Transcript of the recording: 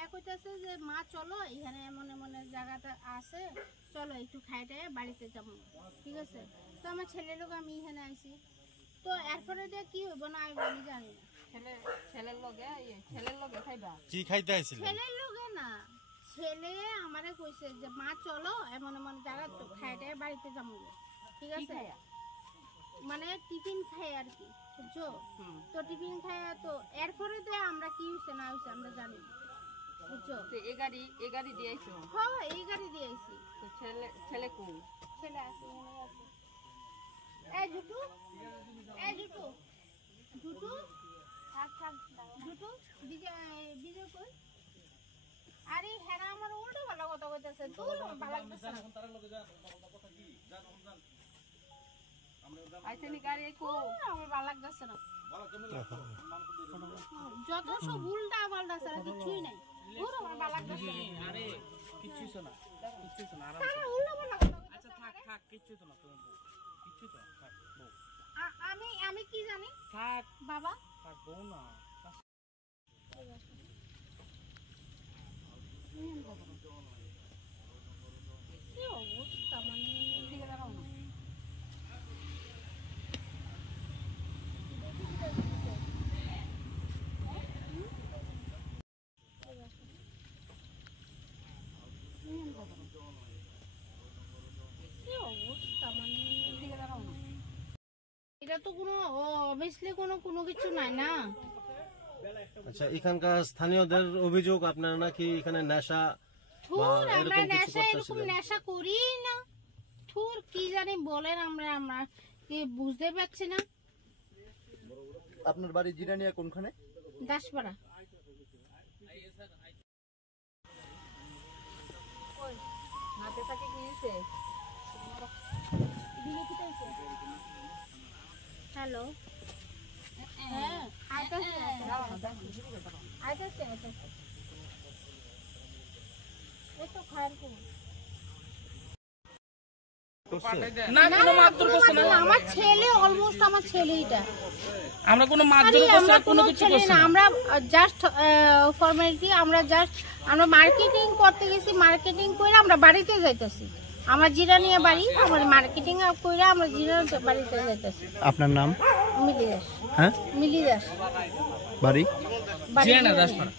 খায়া কইতাছে যে মা চলো এখানে এমন এমন জায়গাটা আছে, চলো একটু খাইতে বাড়িতে যাবো, ঠিক আছে। তো আমার ছেলের লোক আমি এখানে আইছি, তো এরপরে দিয়ে কি হইব না আমি জানি না। ছেলের লগে খাইবা কি খাইতে আইছিল? ছেলের লোকে না, ছেলে আমারে কইছে যে মা চলো এমন এমন জায়গা তো খাইতে বাড়িতে যাবো, ঠিক আছে। মানে টিফিন খাই আর কি, বুঝছো? তো টিফিন খাই, তো এরপরে দিয়ে আমরা কি হইছে না হইছে আমরা জানি না, বুঝছো? তো এই গাড়ি দিয়ে আইছো? হ্যাঁ এই গাড়ি দিয়ে আইছি। তো ছেলে কোন? ছেলে আছে, মনে আছে। এই জুটু বিজয় কই? আরে হেরা আমার উল্টো ভালো কথা কইতাছে, তুই ভালো লাগতেছে না। আইছে নি গাড়ি কো? আমার ভালো লাগতেছে না, যত সব উল্টা পাল্টা ছাড়া কিছুই নাই। পুরো আমার ভালো লাগতেছে না। আরে কিচ্ছু না আরাম। হ্যাঁ উল্টা পাল্টা কথা। আচ্ছা থাক কিচ্ছু তো না, তুমি কিচ্ছু তো থাক বউ। আমি কি জানি? থাক বাবা থাক বউ না। কি অবস্থা, মানে দিকে দাঁড়াও না। এটা তো কোনো অবভিয়াসলি কোনো কিছু নাই না। আচ্ছা, এখানকার স্থানীয়দের অভিযোগ আপনারা নাকি এখানে নেশা আমরা নেশা এরকম নেশা করি না, থুর কি জানি বলেন, আমরা কি বুঝতে পারছি না। আপনার বাড়ি জিরানিয়া কোনখানে? দাসপাড়া। হাতে থাকে কি হইছে? হ্যালো, হ্যাঁ আইতাছে। এই তো খায়াল করুন না কোনো মারধর করছে না। আমার ছেলে অলমোস্ট আমার ছেলেইটা, আমরা কোনো মারধর করছে কোনো কিছু করছে না। আমরা জাস্ট ফর্মালিটি, আমরা মার্কেটিং করতে গেছি, মার্কেটিং করে আমরা বাড়িতে যাইতেছি। আমার জিরানিয়া বাড়ি, আমার মার্কেটিং করে আমরা জিরানিয়া বাড়িতে যাইতেছি। আপনার নাম? মিলি দাস। হ্যাঁ মিলি দাস বাড়ি? জিরানিয়া দাসপাড়া।